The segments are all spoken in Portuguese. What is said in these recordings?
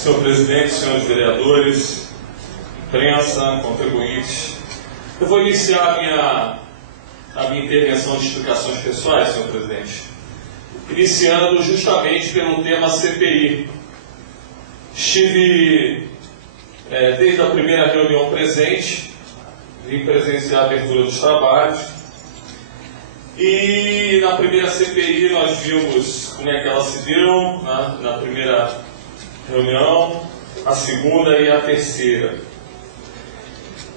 Senhor presidente, senhores vereadores, imprensa, contribuintes, eu vou iniciar a minha intervenção de explicações pessoais, senhor presidente, iniciando justamente pelo tema CPI. Estive desde a primeira reunião presente, vim presenciar a abertura dos trabalhos, e na primeira CPI nós vimos como é que ela se deu, na primeira reunião, a segunda e a terceira.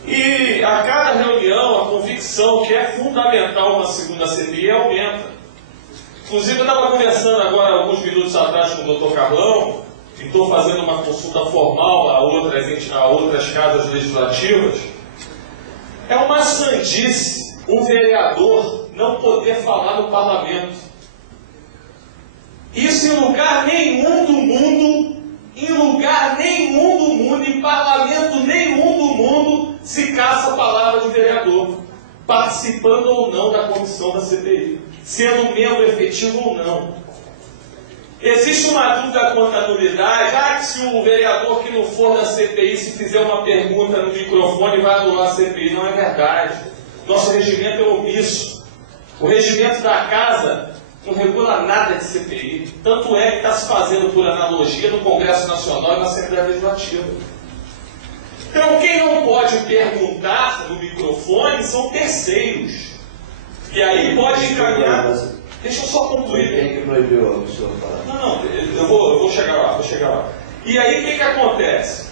E a cada reunião a convicção que é fundamental uma segunda CPI aumenta. Inclusive eu estava conversando agora, alguns minutos atrás, com o doutor Carlão, e estou fazendo uma consulta formal a outras casas legislativas. É uma sandice um vereador não poder falar no parlamento. Isso em lugar nenhum do mundo, em parlamento nenhum do mundo, se caça a palavra de vereador, participando ou não da comissão da CPI, sendo membro efetivo ou não. Existe uma dúvida quanto à nulidade, que se o vereador que não for na CPI, se fizer uma pergunta no microfone, vai anular a CPI. Não é verdade. Nosso regimento é omisso. O regimento da casa não regula nada de CPI. Tanto é que está se fazendo por analogia no Congresso Nacional e na Assembleia Legislativa. Então, quem não pode perguntar no microfone são terceiros. E aí pode encaminhar... Deixa eu só concluir. Quem que proibiu o senhor falar? Não, eu vou chegar lá, E aí o que acontece?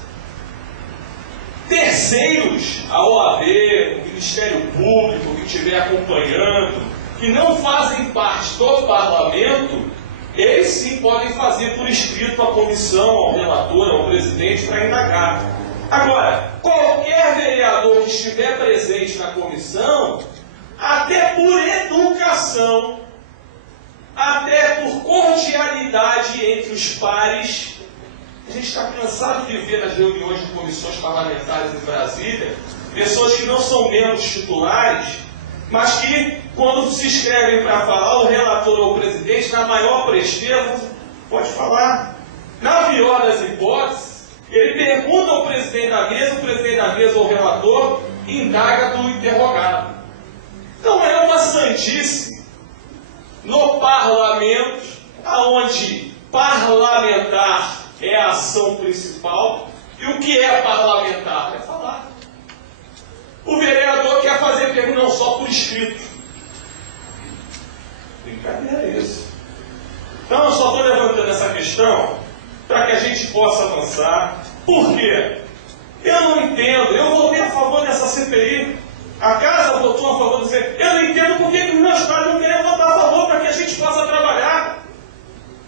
Terceiros, a OAB, o Ministério Público que estiver acompanhando, que não fazem parte do parlamento, eles sim podem fazer por escrito à comissão, ao relator, ao presidente, para indagar. Agora, qualquer vereador que estiver presente na comissão, até por educação, até por cordialidade entre os pares, a gente está cansado de ver nas reuniões de comissões parlamentares em Brasília, pessoas que não são membros titulares, mas que, quando se inscrevem para falar, o relator ou o presidente, na maior presteza, pode falar. Na pior das hipóteses, ele pergunta ao presidente da mesa ou relator, indaga do interrogado. Então é uma sandice no parlamento, onde parlamentar é a ação principal, e o que é parlamentar? É falar. O vereador quer fazer pergunta não só por escrito. Brincadeira é isso. Então eu só estou levantando essa questão para que a gente possa avançar. Por quê? Eu não entendo. Eu votei a favor dessa CPI. A casa votou a favor do CPI. Eu não entendo por que os meus pais não querem votar a favor para que a gente possa trabalhar.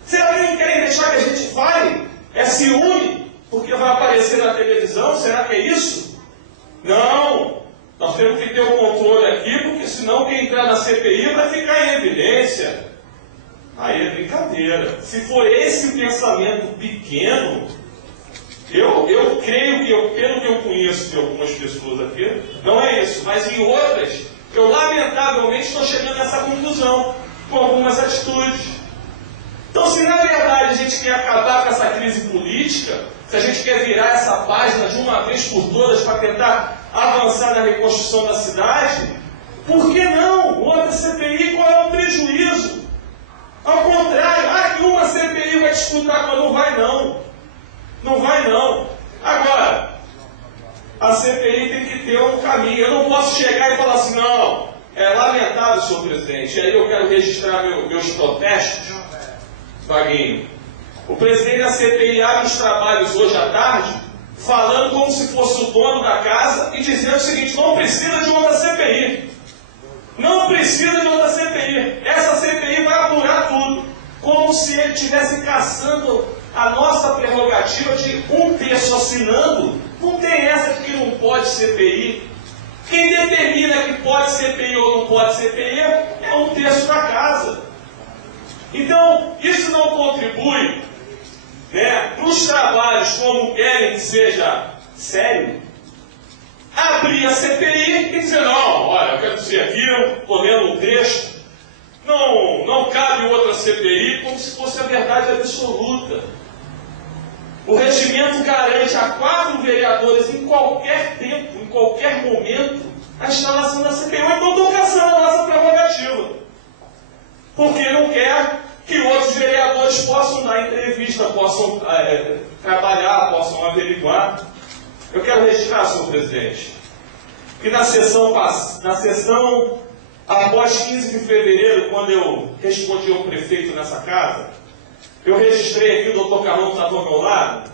Será que não querem deixar que a gente fale? É ciúme? Porque vai aparecer na televisão? Será que é isso? Não. Nós temos que ter o controle aqui, porque senão quem entrar na CPI vai ficar em evidência. Aí é brincadeira. Se for esse o pensamento pequeno, eu creio que, pelo que eu conheço de algumas pessoas aqui, não é isso. Mas em outras, eu lamentavelmente estou chegando a essa conclusão, com algumas atitudes. Então, se na verdade a gente quer acabar com essa crise política, se a gente quer virar essa página de uma vez por todas para tentar avançar na reconstrução da cidade, por que não? Outra CPI, qual é o prejuízo? Ao contrário, que uma CPI vai disputar, mas não vai não. Não vai não. Agora, a CPI tem que ter um caminho. Eu não posso chegar e falar assim, não, é lamentável, senhor presidente, e aí eu quero registrar meus protestos. Vaguinho. O presidente da CPI abre os trabalhos hoje à tarde, falando como se fosse o dono da casa e dizendo o seguinte: não precisa de outra CPI. Não precisa de outra CPI. Essa CPI vai apurar tudo. Como se ele estivesse caçando a nossa prerrogativa de um terço assinando. Não tem essa de que não pode CPI. Quem determina que pode CPI ou não pode CPI é um terço da casa. Então, isso não contribui, para os trabalhos como querem que seja sério. Abrir a CPI e dizer, não, olha, eu quero dizer aqui, estou lendo um texto, não cabe outra CPI como se fosse a verdade absoluta. O regimento garante a 4 vereadores em qualquer tempo, em qualquer momento, a instalação da CPI. Então estão caçando a nossa prerrogativa. Porque não quer que outros vereadores possam dar entrevista, possam trabalhar, possam averiguar. Eu quero registrar, senhor presidente, que na sessão após 15 de fevereiro, quando eu respondi ao prefeito nessa casa, eu registrei aqui, o doutor Carlão está do meu lado,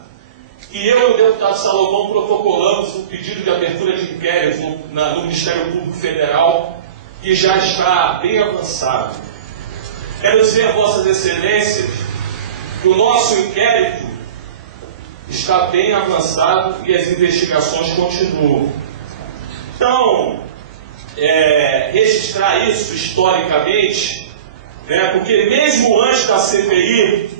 que eu e o deputado Salomão protocolamos um pedido de abertura de inquérito no Ministério Público Federal, que já está bem avançado. Quero dizer a vossas excelências que o nosso inquérito está bem avançado e as investigações continuam. Então, registrar isso historicamente, né, porque mesmo antes da CPI,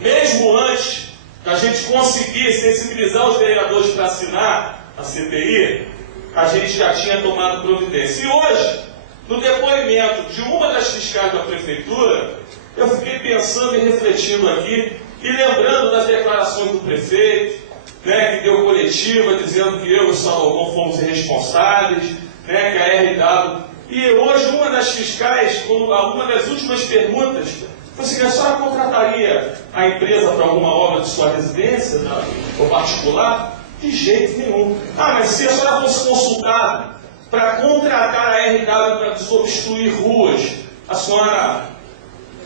mesmo antes da gente conseguir sensibilizar os vereadores para assinar a CPI, a gente já tinha tomado providência. E hoje, no depoimento de uma das fiscais da prefeitura, eu fiquei pensando e refletindo aqui, e lembrando das declarações do prefeito, né, que deu coletiva, dizendo que eu e o Salomão fomos irresponsáveis, né, que a RW... E hoje, uma das fiscais, uma das últimas perguntas, foi assim: a senhora contrataria a empresa para alguma obra de sua residência, ou particular? De jeito nenhum. Mas se a senhora fosse consultada para contratar a RW para desobstruir ruas, a senhora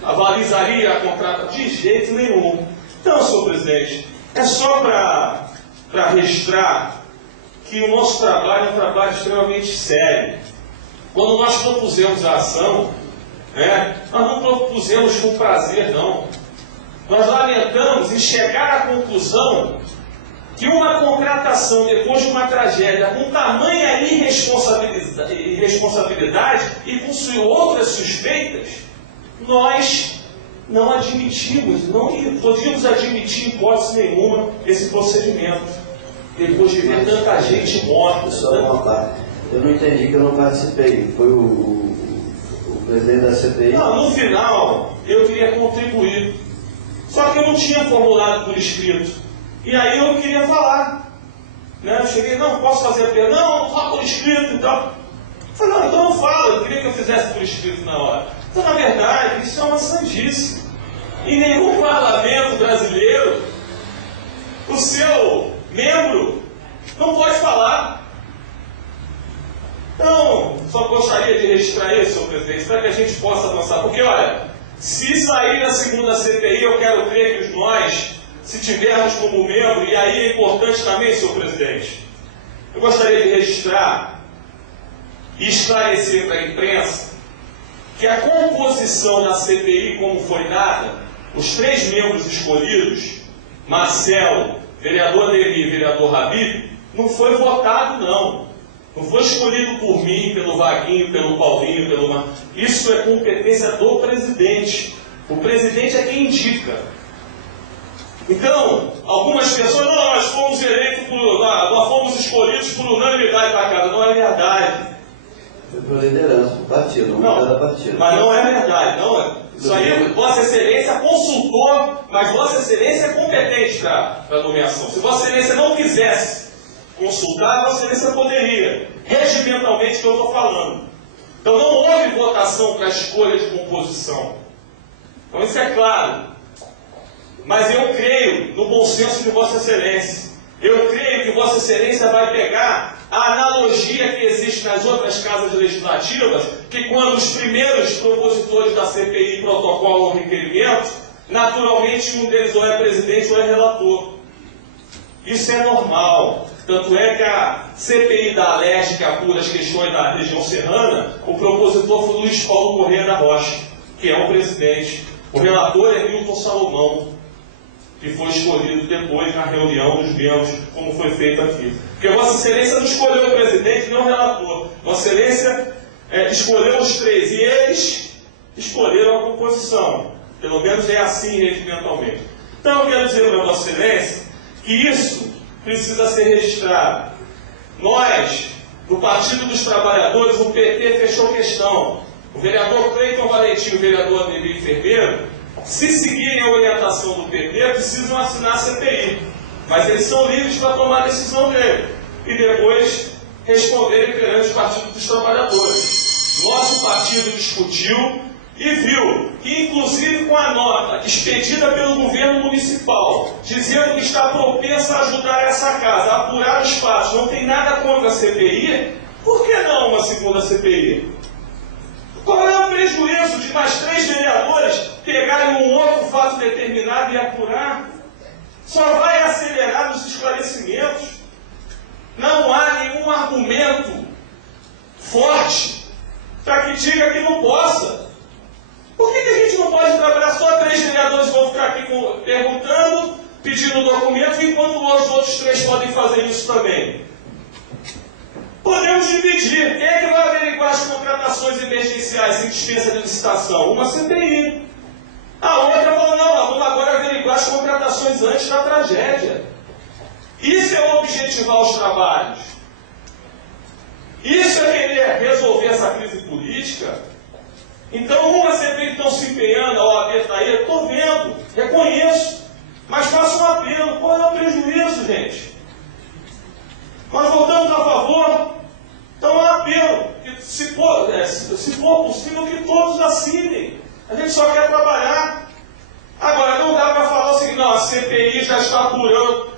avalizaria a contratação? De jeito nenhum. Então, senhor presidente, é só para registrar que o nosso trabalho é um trabalho extremamente sério. Quando nós propusemos a ação, nós não propusemos com prazer, não. Nós lamentamos em chegar à conclusão que uma contratação depois de uma tragédia com tamanha irresponsabilidade e com outras suspeitas, nós não admitimos, não podíamos admitir em hipótese nenhuma esse procedimento, depois de ver tanta gente morta. Só uma parte. Eu não entendi, que eu não participei. Foi o presidente da CPI? Não, no final, eu queria contribuir. Só que eu não tinha formulado por escrito. E aí eu queria falar. Eu cheguei: não, posso fazer a pergunta? Não fala por escrito e tal. Eu falei: não, então não fala. Eu queria que eu fizesse por escrito na hora. Então, na verdade, isso é uma sandice. Em nenhum parlamento brasileiro, o seu membro não pode falar. Então, só gostaria de registrar isso, senhor presidente, para que a gente possa avançar. Porque, olha, se sair na segunda CPI, eu quero crer que nós, se tivermos como membro, e aí é importante também, senhor presidente, eu gostaria de registrar e esclarecer para a imprensa que a composição da CPI, como foi dada, os 3 membros escolhidos, Marcelo, vereador Ademir e vereador Habib, não foi votado, não. Não foi escolhido por mim, pelo Vaguinho, pelo Paulinho, Isso é competência do presidente. O presidente é quem indica. Então, algumas pessoas: não, nós fomos eleitos nós fomos escolhidos por unanimidade da casa. Não é verdade. Foi por liderança, por partido, não era partido. Mas não é verdade, não é. Isso aí, Vossa Excelência consultou, mas Vossa Excelência é competente para a nomeação. Se Vossa Excelência não quisesse consultar, Vossa Excelência poderia, regimentalmente, que eu estou falando. Então não houve votação para a escolha de composição. Então isso é claro. Mas eu creio no bom senso de Vossa Excelência. Eu creio que Vossa Excelência vai pegar a analogia que existe nas outras casas legislativas, que quando os primeiros propositores da CPI protocolam o requerimento, naturalmente um deles ou é presidente ou é relator. Isso é normal. Tanto é que a CPI da Alerj, que apura as questões da região serrana, o propositor foi Luiz Paulo Corrêa da Rocha, que é o presidente. O relator é Milton Salomão, que foi escolhido depois na reunião dos membros, como foi feito aqui. Porque Vossa Excelência não escolheu o presidente nem o relator. Vossa Excelência escolheu os 3 e eles escolheram a composição. Pelo menos é assim regimentalmente. Então eu quero dizer para Vossa Excelência que isso precisa ser registrado. Nós, do Partido dos Trabalhadores, o PT fechou questão. O vereador Cleiton Valentim e o vereador Ademir Enfermeiro, se seguirem a orientação do PT, precisam assinar a CPI. Mas eles são livres para tomar a decisão dele e depois responderem perante o Partido dos Trabalhadores. Nosso partido discutiu e viu que, inclusive com a nota expedida pelo governo municipal, dizendo que está propensa a ajudar essa casa a apurar os fatos, não tem nada contra a CPI, por que não uma segunda CPI? Qual é o prejuízo de mais 3 vereadores pegarem um outro fato determinado e apurar? Só vai acelerar os esclarecimentos. Não há nenhum argumento forte para que diga que não possa. Por que a gente não pode trabalhar só 3 vereadores vão ficar aqui perguntando, pedindo documento, enquanto os outros 3 podem fazer isso também? Podemos dividir. Quem é que vai averiguar as contratações emergenciais em dispensa de licitação? Uma CPI. A outra falou, não, vamos agora averiguar as contratações antes da tragédia. Isso é objetivar os trabalhos. Isso é querer resolver essa crise política. Então, uma CPI estão se empenhando, a OAB está aí, eu estou vendo, reconheço, mas faço um apelo. Qual é o prejuízo, gente? Nós votamos a favor, então é um apelo, que se for possível, que todos assinem. A gente só quer trabalhar. Agora, não dá para falar o seguinte, não, a CPI já está apurando,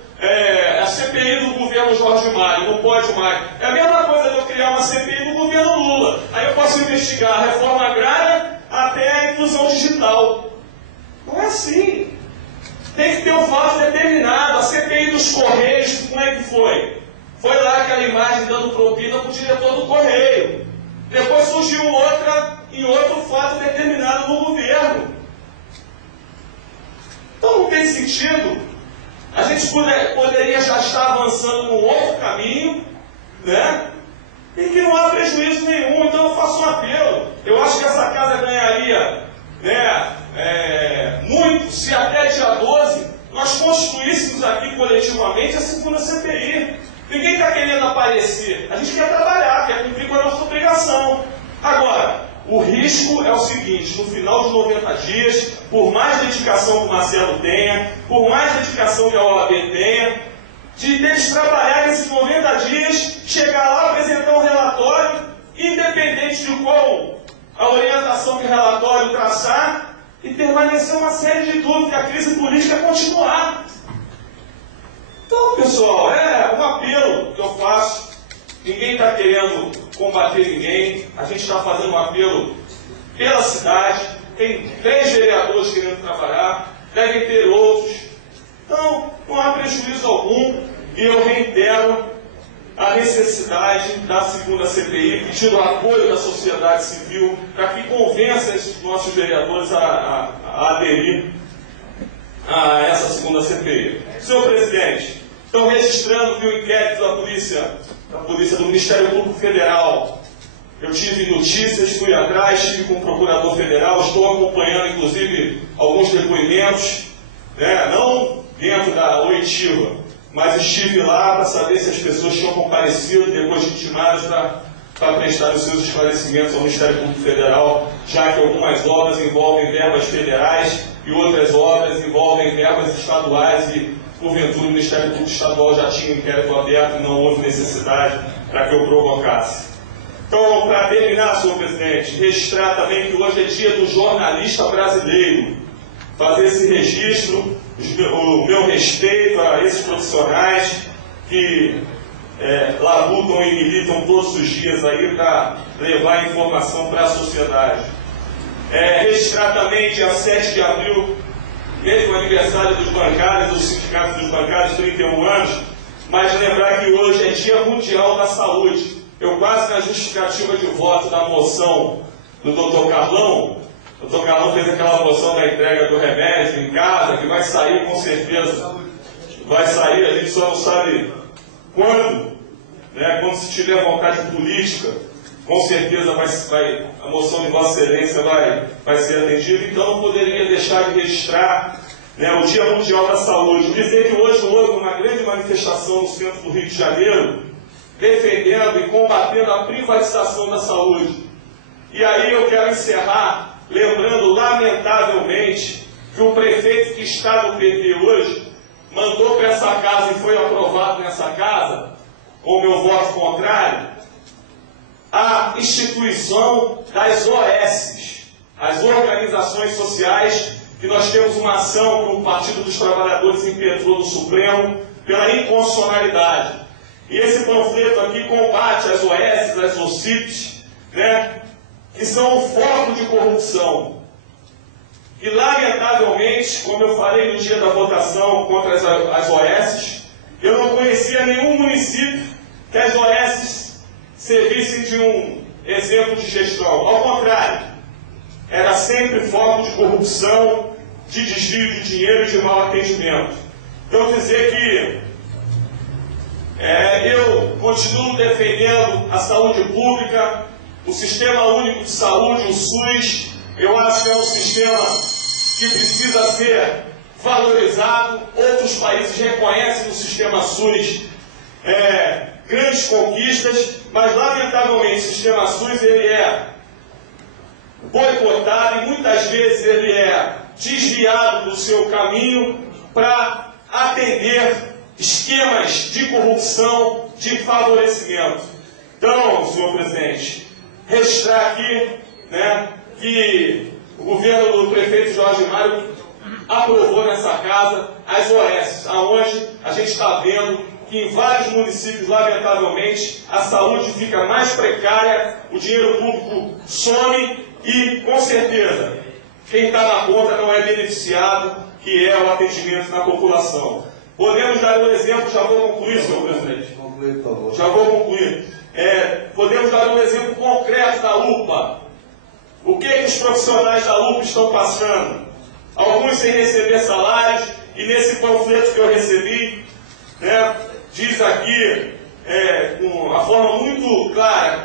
a CPI do governo Jorge Mário, não pode mais. É a mesma coisa de eu criar uma CPI do governo Lula. Aí eu posso investigar a reforma agrária até a inclusão digital. Não é assim. Tem que ter um fato determinado. A CPI dos Correios, como é que foi? Foi lá aquela imagem dando propina para o diretor do Correio. Depois surgiu outra em outro fato determinado no governo. Então não tem sentido. A gente poderia já estar avançando num outro caminho, né? E que não há prejuízo nenhum. Então eu faço um apelo. Eu acho que essa casa ganharia, né, muito se até dia 12 nós constituíssemos aqui coletivamente a segunda CPI. Ninguém está querendo aparecer. A gente quer trabalhar, quer cumprir com a nossa obrigação. Agora, o risco é o seguinte, no final dos 90 dias, por mais dedicação que o Marcelo tenha, por mais dedicação que a OAB tenha, de eles trabalhar nesses 90 dias, chegar lá, apresentar um relatório, independente de qual a orientação que o relatório traçar, e permanecer uma série de dúvidas, a crise política continuar. Então, pessoal, é um apelo que eu faço. Ninguém está querendo combater ninguém. A gente está fazendo um apelo pela cidade. Tem 10 vereadores querendo trabalhar. Devem ter outros. Então, não há prejuízo algum. E eu reitero a necessidade da segunda CPI, pedindo o apoio da sociedade civil para que convença esses nossos vereadores a aderir a essa segunda CPI. Senhor presidente, estão registrando que o inquérito da polícia do Ministério Público Federal, eu tive notícias, fui atrás, estive com o Procurador Federal, estou acompanhando inclusive alguns depoimentos, né, não dentro da oitiva, mas estive lá para saber se as pessoas tinham comparecido depois de intimadas para prestar os seus esclarecimentos ao Ministério Público Federal, já que algumas obras envolvem verbas federais e outras obras envolvem verbas estaduais e, porventura, o Ministério Público Estadual já tinha inquérito aberto e não houve necessidade para que eu provocasse. Então, para terminar, senhor presidente, registrar também que hoje é dia do jornalista brasileiro. Fazer esse registro, o meu respeito a esses profissionais que labutam e militam todos os dias aí para levar informação para a sociedade. Registrar também, dia 7 de abril, mesmo aniversário dos bancários, dos sindicatos dos bancários, 31 anos, mas lembrar que hoje é Dia Mundial da Saúde. Eu quase na justificativa de voto da moção do Dr. Carlão, o Dr. Carlão fez aquela moção da entrega do remédio em casa, que vai sair com certeza. Vai sair, a gente só não sabe quando, né? Quando se tiver vontade política, com certeza a moção de Vossa Excelência vai ser atendida. Então não poderia deixar de registrar, né, o Dia Mundial da Saúde. Dizer que hoje houve uma grande manifestação no centro do Rio de Janeiro, defendendo e combatendo a privatização da saúde. E aí eu quero encerrar lembrando, lamentavelmente, que o prefeito que está no PT hoje mandou para essa casa e foi aprovado nessa casa, com o meu voto contrário, a instituição das OS, as organizações sociais, que nós temos uma ação que o Partido dos Trabalhadores impetrou no Supremo pela inconstitucionalidade. E esse panfleto aqui combate as OS, as OCIPs, né, que são o foco de corrupção. E, lamentavelmente, como eu falei no dia da votação contra as OS, eu não conhecia nenhum município que as OS servissem de um exemplo de gestão. Ao contrário, era sempre foco de corrupção, de desvio de dinheiro e de mau atendimento. Então, dizer que eu continuo defendendo a saúde pública, o Sistema Único de Saúde, o SUS. Eu acho que é um sistema que precisa ser valorizado. Outros países reconhecem no sistema SUS grandes conquistas, mas lamentavelmente o sistema SUS ele é boicotado e muitas vezes ele é desviado do seu caminho para atender esquemas de corrupção, de favorecimento. Então, senhor presidente, registrar aqui, né, que o governo do prefeito Jorge Mário aprovou nessa casa as OS, aonde a gente está vendo que em vários municípios, lamentavelmente, a saúde fica mais precária, o dinheiro público some e, com certeza, quem está na ponta não é beneficiado, que é o atendimento na população. Podemos dar um exemplo, já vou concluir, senhor presidente. Concluir, por favor. Já vou concluir. Podemos dar um exemplo concreto da UPA. O que os profissionais da UPA estão passando? Alguns sem receber salários, e nesse panfleto que eu recebi, né, diz aqui, com a forma muito clara,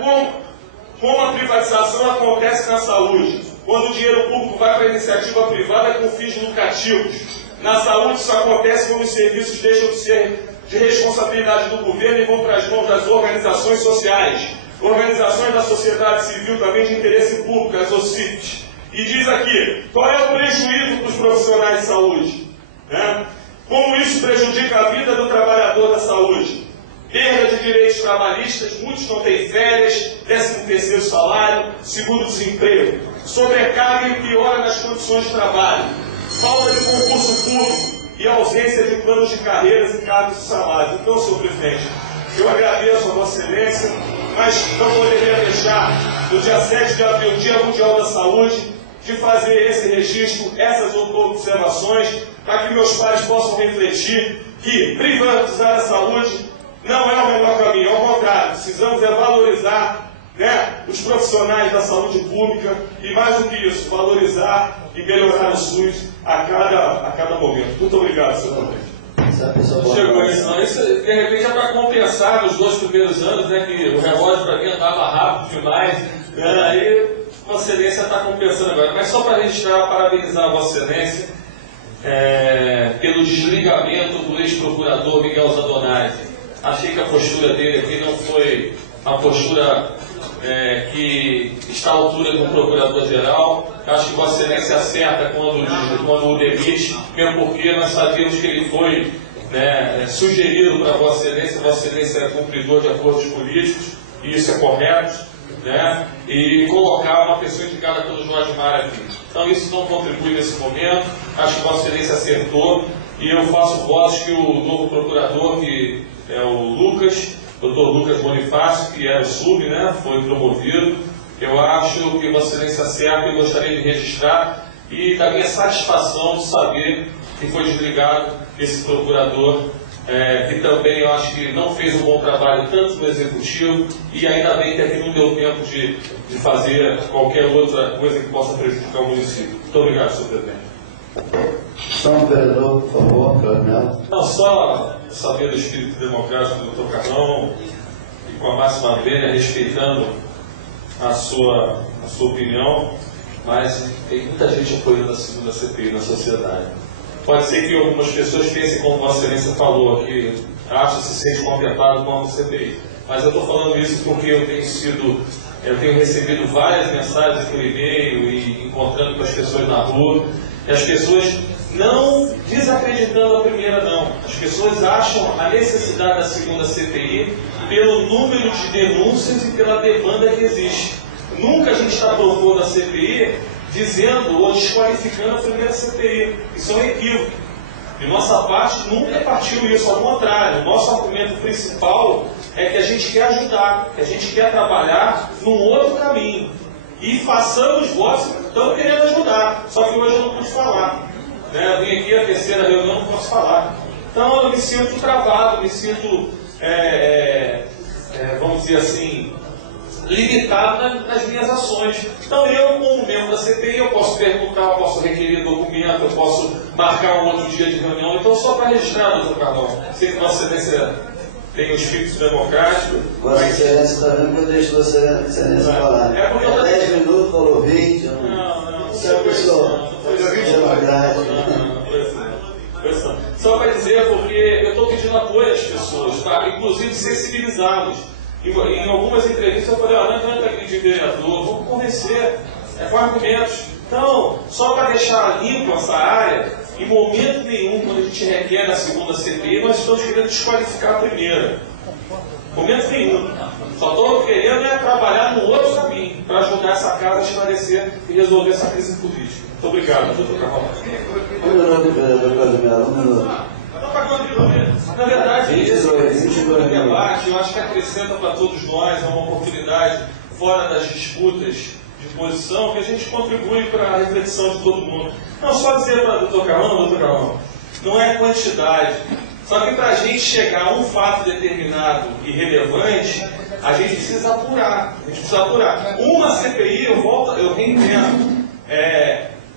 como a privatização acontece na saúde. Quando o dinheiro público vai para a iniciativa privada com fins lucrativos. Na saúde isso acontece quando os serviços deixam de ser de responsabilidade do governo e vão para as mãos das organizações sociais. Organizações da sociedade civil também de interesse público, as OCIPs. E diz aqui, qual é o prejuízo para os profissionais de saúde? Né? Como isso prejudica a vida do trabalhador da saúde? Perda de direitos trabalhistas, muitos não têm férias, 13º salário, seguro-desemprego, sobrecarga e piora nas condições de trabalho, falta de concurso público e ausência de planos de carreiras e cargos de salário. Então, senhor presidente, eu agradeço a Vossa Excelência, mas não poderia deixar, no dia 7 de abril, Dia Mundial da Saúde, de fazer esse registro, essas observações, para que meus pais possam refletir que privatizar a saúde não é o melhor caminho. Ao contrário, precisamos valorizar, né, os profissionais da saúde pública e, mais do que isso, valorizar e melhorar o SUS a cada momento. Muito obrigado, senhor presidente. Chegou isso, não. Isso de repente é para compensar nos 2 primeiros anos, né, que o relógio para mim andava rápido demais, aí Vossa Excelência está compensando agora. Mas só para registrar, parabenizar a Vossa Excelência pelo desligamento do ex-procurador Miguel Zandonati. Achei que a postura dele aqui não foi a postura que está à altura do Procurador-Geral. Acho que Vossa Excelência acerta quando o demite, mesmo porque nós sabemos que ele foi sugerido para Vossa Excelência é cumpridor de acordos políticos, e isso é correto, né? E colocar uma pessoa indicada pelo Jorge Mário aqui. Então isso não contribui nesse momento, acho que Vossa Excelência acertou, e eu faço votos que o novo procurador, que é o Lucas, Dr. Lucas Bonifácio, que era o sub, né, foi promovido. Eu acho que Vossa Excelência acerta e gostaria de registrar e da minha satisfação de saber que foi desligado esse procurador, que também eu acho que não fez um bom trabalho tanto no Executivo e ainda bem que aqui não deu tempo de fazer qualquer outra coisa que possa prejudicar o município. Muito obrigado, senhor presidente. São vereador, por favor, Carnel. Não, só saber do espírito democrático do Dr. Carlão e com a máxima vênia, respeitando a sua opinião, mas tem muita gente apoiando a segunda CPI na sociedade. Pode ser que algumas pessoas pensem, como Vossa Excelência falou aqui, se sente contemplado com a CPI. Mas eu estou falando isso porque eu tenho recebido várias mensagens por e-mail e encontrando com as pessoas na rua, e as pessoas não desacreditando a primeira, não. As pessoas acham a necessidade da segunda CPI pelo número de denúncias e pela demanda que existe. Nunca a gente está propondo a CPI dizendo ou desqualificando a primeira CPI. Isso é um equívoco. De nossa parte, nunca partiu isso, ao contrário. O nosso argumento principal é que a gente quer ajudar, que a gente quer trabalhar num outro caminho. E façamos votos que estão querendo ajudar. Só que hoje eu não pude falar. Eu vim aqui a terceira reunião, não posso falar. Então eu me sinto travado, me sinto, vamos dizer assim, limitado nas minhas ações. Então eu, como membro da CPI, eu posso perguntar, eu posso requerir documento, eu posso marcar um outro dia de reunião. Então só para registrar, doutor Carlão, sei que Vossa Excelência tem o espírito democrático. Vossa Excelência está vendo que eu deixo Vossa Excelência falar. É porque eu 10 minutos, falou 20. Não, Você é uma pessoa democrática. Só para dizer, porque eu estou pedindo apoio às pessoas, tá? Inclusive sensibilizá-los. Em algumas entrevistas eu falei, não adianta aqui de vereador, vamos convencer, com argumentos. Então, só para deixar limpo essa área, em momento nenhum, quando a gente requer a segunda CPI, nós estamos querendo desqualificar a primeira. Momento nenhum. Só estou querendo trabalhar no outro caminho, para ajudar essa casa a esclarecer e resolver essa crise política. Muito obrigado, doutor Carvalho. Um minuto, vereador Casimiro, 1 minuto. Na verdade, esse debate, eu acho que acrescenta para todos nós, é uma oportunidade, fora das disputas de posição, que a gente contribui para a reflexão de todo mundo. Não, só dizer para o doutor Carlão, não é quantidade. Só que para a gente chegar a um fato determinado e relevante, a gente precisa apurar. Uma CPI, eu reitero,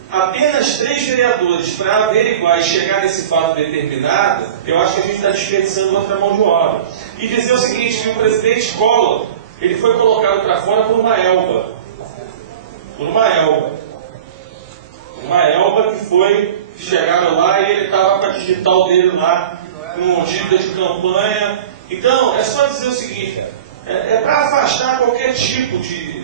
apenas 3 vereadores para averiguar e chegar nesse fato determinado, eu acho que a gente está desperdiçando outra mão de obra. E dizer o seguinte, que o presidente Collor, ele foi colocado para fora por uma elba. Uma elba que foi, chegaram lá e ele estava com a digital dele lá, com dívida de campanha. Então, é só dizer o seguinte, para afastar qualquer tipo de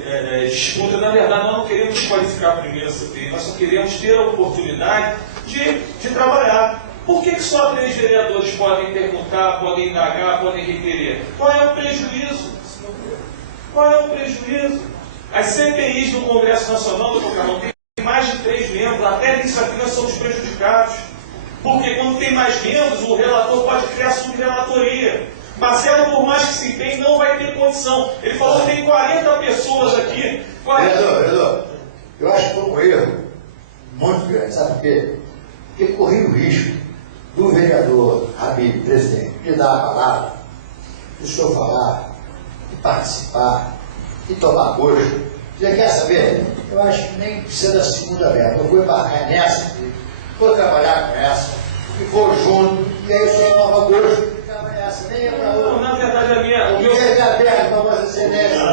disputa. Na verdade, nós não queremos desqualificar a primeira CPI, nós só queremos ter a oportunidade de trabalhar. Por que só 3 vereadores podem perguntar, podem indagar, podem requerer? Qual é o prejuízo? As CPIs do Congresso Nacional, doutor Carlão, tem mais de 3 membros, até nisso aqui nós somos prejudicados. Porque quando tem mais membros, o relator pode criar subrelatoria. Marcelo, por mais que se empenhe, não vai ter condição. Ele falou que tem 40 pessoas aqui. Vereador, eu acho que foi um erro muito grande. Sabe por quê? Porque corri o risco do vereador Habib, presidente, me dar a palavra, o senhor falar, e participar, e tomar gosto. Você quer saber? Eu acho que nem precisa da segunda verba. Eu vou embarcar nessa, vou trabalhar com essa, e vou junto, e aí o senhor toma gosto. Nem é para outra. Na verdade, o meu... É aberto para Vossa Excelência.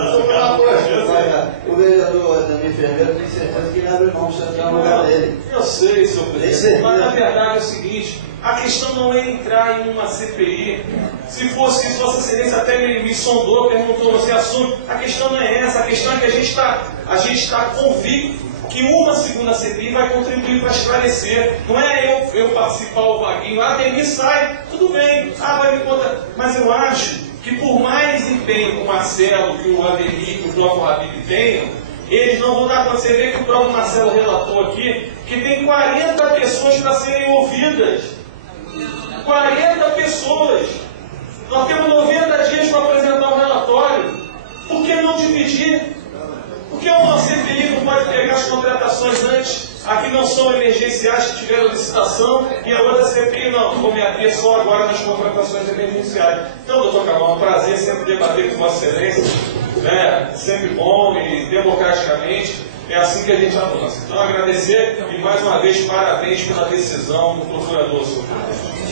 O vereador Ademir Ferreira tem certeza que ele abre mão para sentar no lugar dele. Eu sei, senhor presidente. Mas na verdade é o seguinte, a questão não é entrar em uma CPI. Se fosse isso, Vossa Excelência até me sondou, perguntou, você assume. A questão não é essa, a questão é que a gente está convicto que uma segunda CPI vai contribuir para esclarecer. Não é eu participar o vaguinho, Ademir sai, tudo bem, vai me contar. Mas eu acho que por mais empenho que o Marcelo, que o Ademir, que o próprio Habib tenham, eles não vão dar conta. Você vê que o próprio Marcelo relatou aqui que tem 40 pessoas para serem ouvidas. 40 pessoas. Nós temos 90 dias para apresentar um relatório. Por que não dividir? Por que uma CPI não pode pegar as contratações antes? Aqui não são emergenciais que tiveram licitação e a outra CPI não. Vou me ater só agora nas contratações emergenciais. Então, doutor Carvalho, é um prazer sempre debater com Vossa Excelência. Sempre bom e democraticamente. É assim que a gente avança. Então, agradecer e mais uma vez parabéns pela decisão do procurador, senhor presidente.